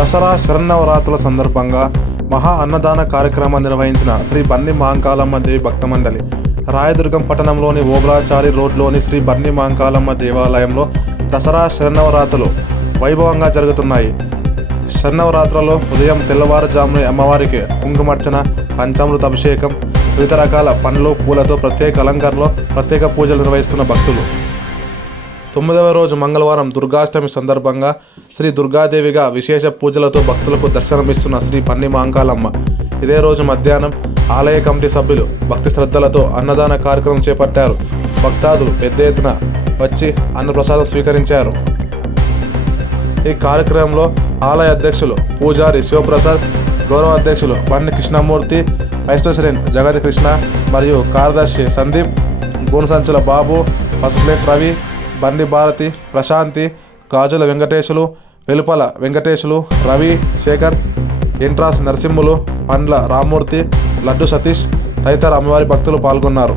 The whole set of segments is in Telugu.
దసరా శరన్నవరాత్రుల సందర్భంగా మహా అన్నదాన కార్యక్రమం నిర్వహించిన శ్రీ బన్ని మహంకాళమ్మ దేవి భక్త మండలి రాయదుర్గం పట్టణంలోని ఓబరాచారి రోడ్లోని శ్రీ బన్ని మహంకాళమ్మ దేవాలయంలో దసరా శరన్నవరాత్రులు వైభవంగా జరుగుతున్నాయి. శరన్నవరాత్రులలో ఉదయం తెల్లవారుజామున అమ్మవారికి కుంకుమర్చన పంచామృత అభిషేకం వివిధ రకాల పండ్లు పూలతో ప్రత్యేక అలంకరణలో ప్రత్యేక పూజలు నిర్వహిస్తున్న భక్తులు తొమ్మిదవ రోజు మంగళవారం దుర్గాష్టమి సందర్భంగా శ్రీ దుర్గాదేవిగా విశేష పూజలతో భక్తులకు దర్శనమిస్తున్న శ్రీ పన్ని మాంకాలమ్మ. ఇదే రోజు మధ్యాహ్నం ఆలయ కమిటీ సభ్యులు భక్తి శ్రద్ధలతో అన్నదాన కార్యక్రమం చేపట్టారు. భక్తాదులు పెద్ద ఎత్తున వచ్చి అన్నప్రసాదం స్వీకరించారు. ఈ కార్యక్రమంలో ఆలయ అధ్యక్షులు పూజారి శివప్రసాద్ గౌరవ అధ్యక్షులు పన్ని కృష్ణమూర్తి వైస్ ప్రెసిడెంట్ జగతి కృష్ణ మరియు కార్యదర్శి సందీప్ గూనసంచుల బాబు పసుపులేట్ రవి బండి భారతి ప్రశాంతి గాజుల వెంకటేశులు వెలుపల వెంకటేశులు రవి శేఖర్ ఇంట్రాస్ నరసింహులు పండ్ల రామ్మూర్తి లడ్డు సతీష్ తదితర అమ్మవారి భక్తులు పాల్గొన్నారు.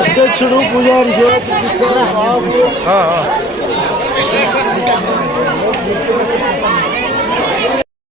అధ్యక్షుడు పూజారి శివకృష్ణ బాబు ఆ, ఆ.